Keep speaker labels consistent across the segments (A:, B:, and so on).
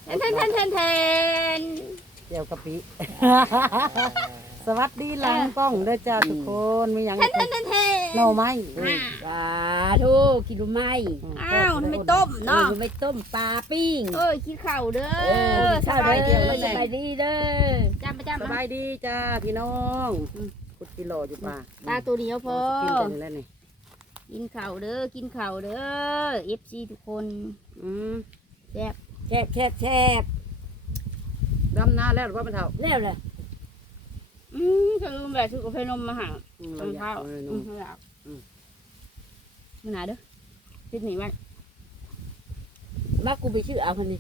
A: น
B: เจียวกะปิ สวัสดีหลังกล้องเด้อจ้าทุกคนมีหยังหน่อไม้
C: ปลาทูกินรู้ไหม
A: อ้าวไม่ต้มเนาะ
C: ไม่ต้มปลาปิ้ง
A: กินข้าวเด้อ
C: สบายดีสบายดีเด้อ
A: จำประจำ
B: สบายดีจ้าพี่น้องพุดกิโลอยู่ป่า
A: ตาตัวเดียวพอ
B: กินกันอยู่แล้วนี่
A: กินข้าวเด้อกินข้าวเด้อ FC ทุกคน
C: แซ่บ
B: ดำนาแล้วหรือว่ามันเท่า
C: แล้วเลย
A: ก็ลืมแบบซื้อกาแฟนมมาหา
B: เราอยากเลยน้อง
A: ไม่อยากมันหนาเด้อติดหนีไว้
C: มากูไปชื่อเอาคนนี้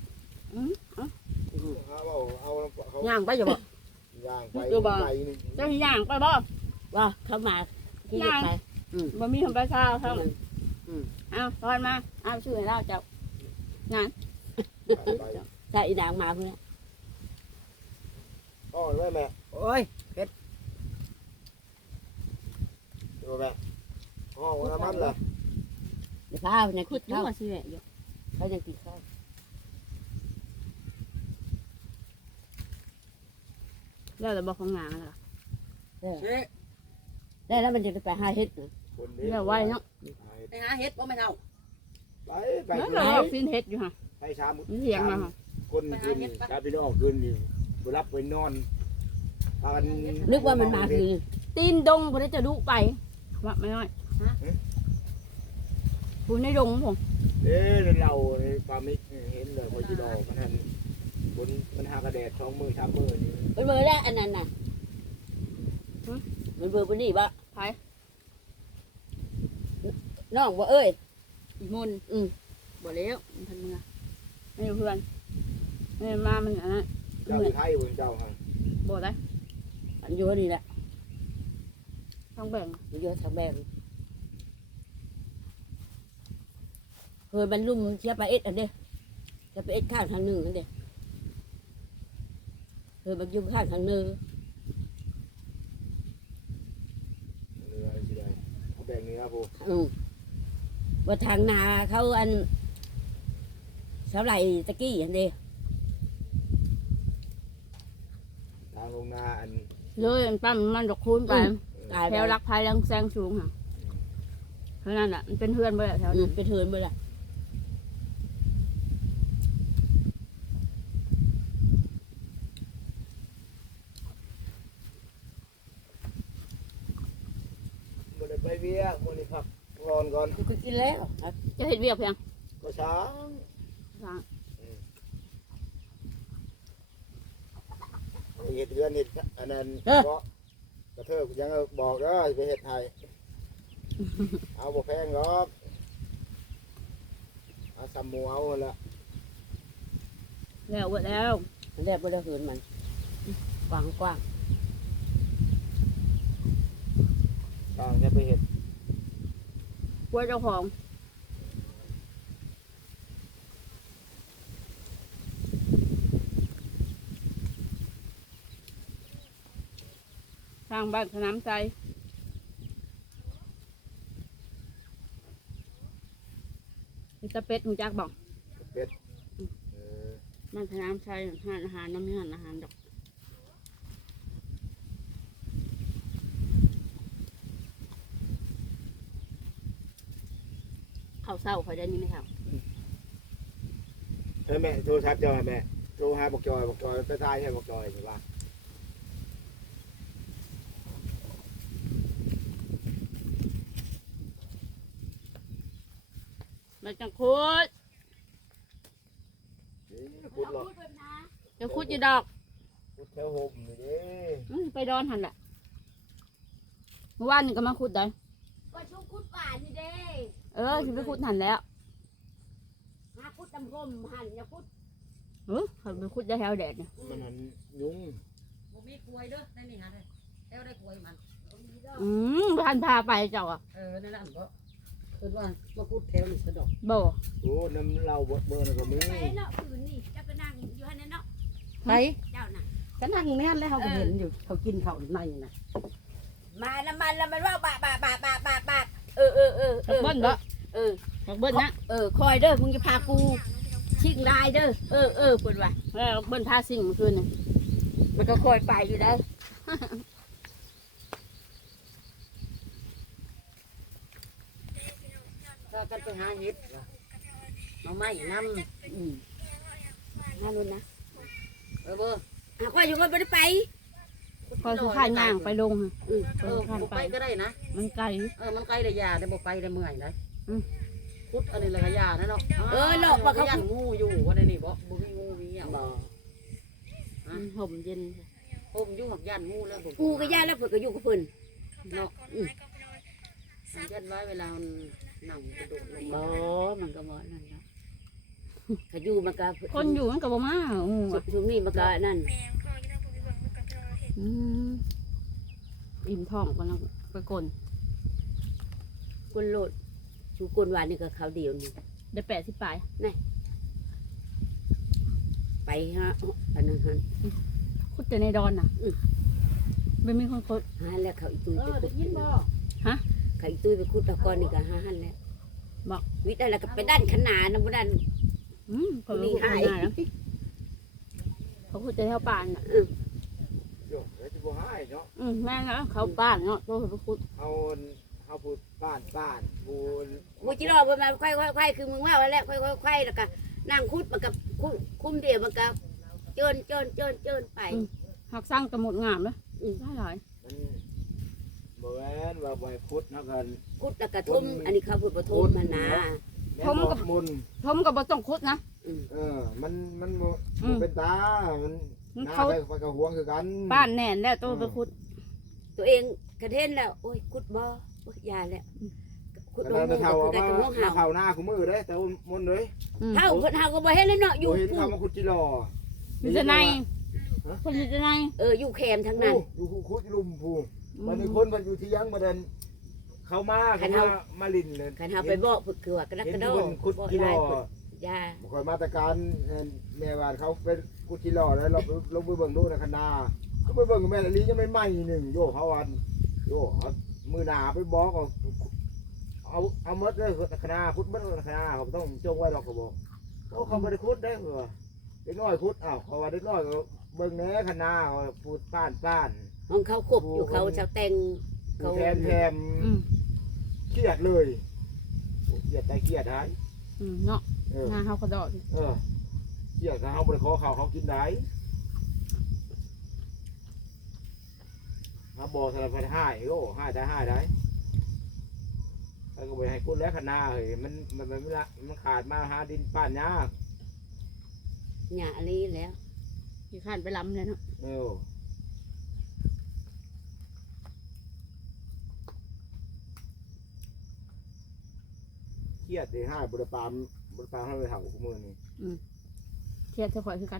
B: ย่างไปอยู่บ่
D: ย่างไปไปนี่
A: เจ้าที่ย่างไปบ่
C: ว่าเขามาที่จะไป
A: บ่มีทำไปข้าวทั้งเอาทอนมาเอาชื่อให้เราเจ้า
D: ไป
C: ใส่อีนางมาเพื่อน
D: อ๋อแม่แม่
B: โอ้ย
D: ดูแม่ห้องน้ำมันล่ะ
C: เดี๋ยวข้าวเนี่ย
A: ขุ
C: คิ
A: ด
C: ด
A: ยุ่
C: ข้าว
A: งมาสิแหละอยู่
C: เขาจะกินข้าว
A: แล้วแต่บอกของงานเหรอ
C: ได้แล้วมันจะไปหาเห็ด
D: คนนี้
A: เดี๋ยวไว้เนาะ
B: ไปหาเห็ดบ่ไม่เท่า
D: ไปไป
A: แล้วเราฟินเฮ็ดอยู่ฮะ
D: ให้ชาม
A: มันเสียงมาฮะ
D: คนคืนชาพี่น้องคืนนี่ไปรับไปนอนพากัน
C: นึกว่ามันมาคือ
A: ตีนดงพอได้จะดุไปว่าไม่น้อยคุณในดงผม
D: เอ๊ะเราปลามิกเห็นเลยพอจีดอกมันหันคนมันหากระแดด2 มือ 3 มือนี่
C: มันเบอร์ได้อันนั้นน่ะมันเบอร์ปนี่ปะ
A: ไผ่
C: น้องว่าเอ้ย
A: อีมนบ่แล้วมันทันมือไม่อยู่เพื่อนไม่มามันอันนั้น
D: เจ้าไทยบนเจ้าฮะ
A: บ่ได้
C: อันอยู่นี่แหละ
A: ต้องแบ่ง
C: มันอยู่ทางแบงเคยบรรลุมเชียไปเอ็ดอันเดียจะไปเอ็ดข้างทางหนึ่งอันเดียเคยบรรลุข้างทางหนึ่ง
D: เรือสิได้เขาแบ่งเนื้อผู้
C: ว่าทางนาเขาอันเท่าไหร่ตะกี้อันเดีย
D: ทางลงนาอัน
A: เลยปั้มมันดอกคูณไป
C: ตาย
A: แถวรักภายลังแซงสูงค่ะเพราะนั่นอ่ะมันเป็นเพื่อนไปแถวนั้น
C: ไปเทินไปละ
D: มันไปเวียมันนี่ครับรอนก่อน
C: กูกินแล้ว
A: จะเห็นเวียบเพียง
D: ก็ช้าง เห็ดเรือนเห็ดอันนั้นก็กระเทิบยังบอกแล้วไปเห็ดไทยเอาบ่แพงหรอกเอาซัมมูเอาละ
A: แล้วหมดแล้ว
C: มันได้บริเวณมันกว้างกว้าง
D: ต่างจะไปเห็ด
A: กลัวเจ้าของสร้างบ้านสนามใจมีตะเป็ดหูจักบอก
D: เป็ด
A: บ้านสนามใจห้านอาหารน้ำมีห้านอาหารดอกข้าวเศร้าคอยได้นี่ไหมครับ
D: เธอแม่โทรทัศน์จอยแม่โทรหาบอกจอยไปทายให้บอกจอยใช่ปะ
A: มันจะคุด
D: พุดหรอก
A: จะคุดอยู่ดอก
D: พุดแถวห่มนี่ดิ
A: ไปดอนหันแหละเมื่อวานนี่ก็มาคุดได้
C: ว่าชุบคุดป่านี่เด้
A: คือไปคุดหันแล้ว
C: หาคุดตำพมหันอย่าคุด
A: เขาไปคุดได้แถวแดดเนี่ย
D: มันหันยุง
B: บ่มีกล้วยเด้อได้นี่ฮะเด้อได้กล้วยมัน
A: พันพาไปเจ้าอ่ะ
B: นั่นน่ะก็คือว่ามาพูดแถวนี่สะดอก
A: บ่
D: โอ้น้ำเราเบอร์นั่นก็มี
C: ไปเนาะคืนนี่เจ้าก็นั่งอยู่ให้นั่นเนาะ
B: ไป
C: เจ้าน่ะ
B: ก็นั่งในนั้นแล้วเขาก็เห็นอยู่เขากินข้าวในน่ะ
C: มาแล้วมันว่าบาเออ
A: เบิ้ลบ่
C: เออ
A: เบิ้ลนะ
C: คอยเด้อมึงจะพากูชิงลายเด้อเพิ่นว่า
A: แล้วเบิ้นพาสิ่งเมื่อคืนนี่
C: มันก็คอยไปอยู่ได้
B: ถ้ากันไปหาเห็ดน้องไม้น้
C: น่ารุนนะ
B: ำเบอร์
C: ข้อยอยู่ก็ไม่ได้ไป
A: พอสุขายย่างไปลงค่ะ
B: บ่ไปก็ได้นะ
A: มันไกล
B: มันไกลได้ยาได้บ่ไปได้เมื่อยได้
A: อืม
B: พุดอันนี้เลยก็ยานะเนาะ
C: หลอกว่าเขา
B: ยันงูอยู่ว่าได้นี่บ่มีงูมีหยัง
C: บ่
A: มันห่มเย็นค่ะ
B: ผมอยู่หักยันงูแล้ว
C: กูก็ย่าแล้วเพิ่นก็อยู่กับเพิ่น
B: เนาะยันไว้เวลามันนั่งกระโดดลง
C: บ่มันก็บ่นั่นเนาะเขาอยู่มันก็
A: คนอยู่มันก็บ่มาอือ
C: ช่วงนี้มันก็นั่น
A: อืมอิ่มท้องกำลังไปกล
C: คนโลดชูกนหวานนี่ก็เขาเดียวนี่
A: ได้80ปลาย
C: ไปฮะอันนั้นฮะ
A: ขุดแต่ในดอนน่ะไม่มีคนขุด
C: หาแล้วเขาอีตุ้ยไปขุ
B: ได้
C: ด
B: ยินบ่
C: เขาอีตุ้ยไปขุดตะกอนนี่ก็หาหันแล้ววิทย์อะไรก็ไปด้านขนาดนะบ่ด้าน
A: เขาขุดง่ายแล้วเขาขุดแต่แถวป่านน่ะ
D: โย่แล้วสิบ่หายเนาะ
A: แม่นะเขาป่านเนาะตัวเขาขุด
D: เอาพูดบ้านพูด
C: กูจิรอบ่มาค่อยคือมึงว่าแล้วค่อยแล้วก็นั่งขุดมันกับคุ้มเดียวมันกับเจินไป
A: หักสร้างกระหมดงามเลยได้หลาย
D: มันบ่แม่นว่าบ่ให้พุดเนาะกัน
C: ขุดแล้วก็ทุ่มอันนี้เขาพูดบ่ทุ่มมันนะ
D: มุน
A: ทมกับบ่ต้องขุดนะ
D: มันบ่เป็นตา มันหน้า
A: เขา
D: ไปกับห่วงคือกัน
A: ป้านแน่นแล้วตัวไปขุด
C: ตัวเองกระเทนแล้วโอ้ยขุดบ่โอ้ยยาแล้วขุดลง
D: แต่
C: มือ
D: เท่า
C: ก็คือได้กับน้อง
D: มา
C: เห่า
D: เท่าหน้ากูมือเด้แต่มุนเลย
C: เห่าคนเห่าก็บ่เห็นเลยเนาะอยู่
D: เห็นเขามาขุดจิรอ
A: อยู่จะในคนอยู่จะใน
C: อยู่แคมทั้งนั้น
D: อยู่ขุดลุมผู้วันนี้คนมันอยู่ที่ยังมาเดินเขามาลินเลย
C: คันเฮาไปบอกเพิ่นคือว่ากระดัก
D: เห็
C: ก
D: น
C: ระโด
D: คนขุดจิรอย
C: า
D: คอยมาตรการแม่บ้านเขาเป็นกุจิหล่อแล้วเราลงไปเบิ่งดูนะคณาก็ไปเบิ่งแม่ละลียังไม่ไหม้หนึ่งโยเขาวันโยเอามือหนาไปบอกเอามดเลยคณาคุดมดคณาเขาต้องจงไว้หรอกเขาบอกเขาไม่ได้คุดได้เหรอเด็กน้อยคุดเขาว่าเด็กน้อยเบิ่งแหน่คณาพูดป้าน
C: ของเขาคบอยู่เขาชาวแตงเขา
D: แทมเครียดเลยเครียดใจเครียดได้
A: เนาะงานเขาก็ดอก
D: เครียดเขาบริขอเขากินได้มาบอกสารพัดให้โอ้ให้ได้แล้วก็ไปให้คุณแล้วคณาเฮ้ยมันไม่ละมันขาดมาหาดินป้านยาก
C: หญ้าอะไรแล้ว
A: อยู่ข้านไปล้ำเลยเนาะ
D: เครียดเลยให้บริปามให้ไปเถ่าขมือนี่
A: เทียบเท่าข่อยคือกัน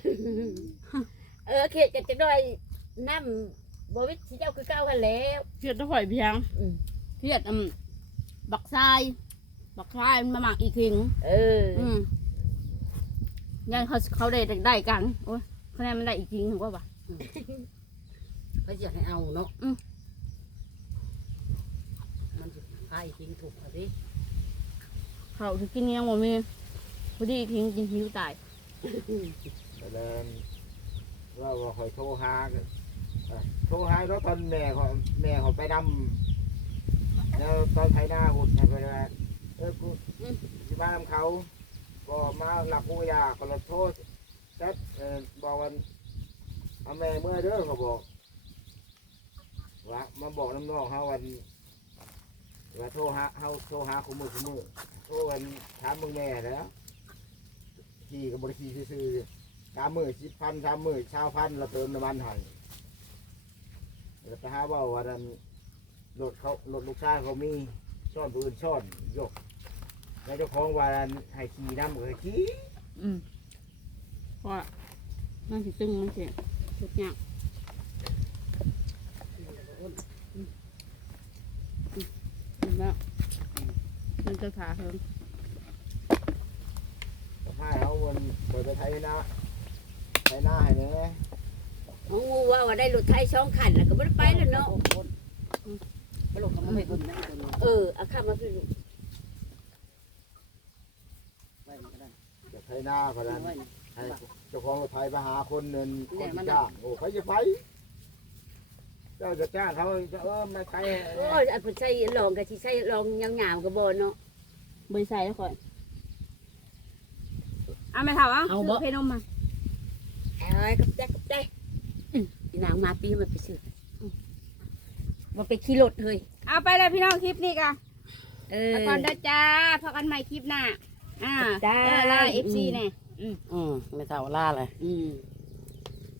C: เขตกันจะได้น้ำบ่วิทย์เจ้าคือเก่ากันแล้ว
A: เทียบเท่าข่อยเพียงเทียบบักทรายมันมาหมักอีกทิ้งยังเขาได้กันโอ้ยคะแนนมันได้อีกทิ้งถูกป่ะ
B: เขาอยากให้เอาเนาะมันพายทิ้งถูกอ่ะสิ
A: เขาคือกินยังบ่มีพอดีทิ้งกินหิวตาย
D: แล้วว่าคอยโทรหาแล้วตอนแม่เขาไปนำแล้วตอนไทยหน้าหุ่นไปเลยกูที่บ้านเขาก็มาหลับกูยาก็เลยโทษแซ่บอกวันเอาแม่เมื่อเด้อเขาบอกว่ามาบอกน้ำน้องเขาวันว่าโทรหาคุณมือโทรวันถามมึงแม่แล้วขี่กับบริขี่ซื้อ30,000 10,000 20,000เราเติมน้ำมันให้แล้วไปหาว่าวันนั้นรถลูกชายเขามีช้อนปืนช้อนยกแล้วเจ้าของวันให้ขี่น้ำก็ขี่
A: เพราะมันสิตึงมันสิทุกอย่างแล้วมันจะขาเพิ่ม
D: ให้เขาวันเปิดไปไทยหน้าให้แน่
C: ของงูว่าได้รถไทย2คันแล้วก็บ่ได้ไปแล้วเนาะ
B: ไปหลบกับมันไม่คนนะ
C: เอาข้ามมาพี่ลูก
B: ไปมันก็ได้
D: จะไทยนาคนนั้นให้เจ้าของรถไถมาหาคนเงินคนที่จ้างโอ้ใครจะไปเจ้าจะจ้างเขาจะไม่ใคร
C: โอ้ยอันเพิ่นใช้ลองก็สิใช้ลองยาวๆก็บ่เนาะ
A: บริใส่แล้วก่อนเอาไม่เท่าเอา
B: เอาบ่
A: ซื้อเพนมมา
C: เอ้ยกับใจอีนางมาปีมันไปซื้อบ่ไปขี่รถเฮ้ย
A: เอาไปเลยพี่น้องคลิปนี้กัน
C: ไป
A: ก่อนเด้อจ้าพบกันใหม่คลิปหน้า
C: จ้า
A: ลาเอฟซีแน่
B: ไม่เท่าล่าเลย
C: อืม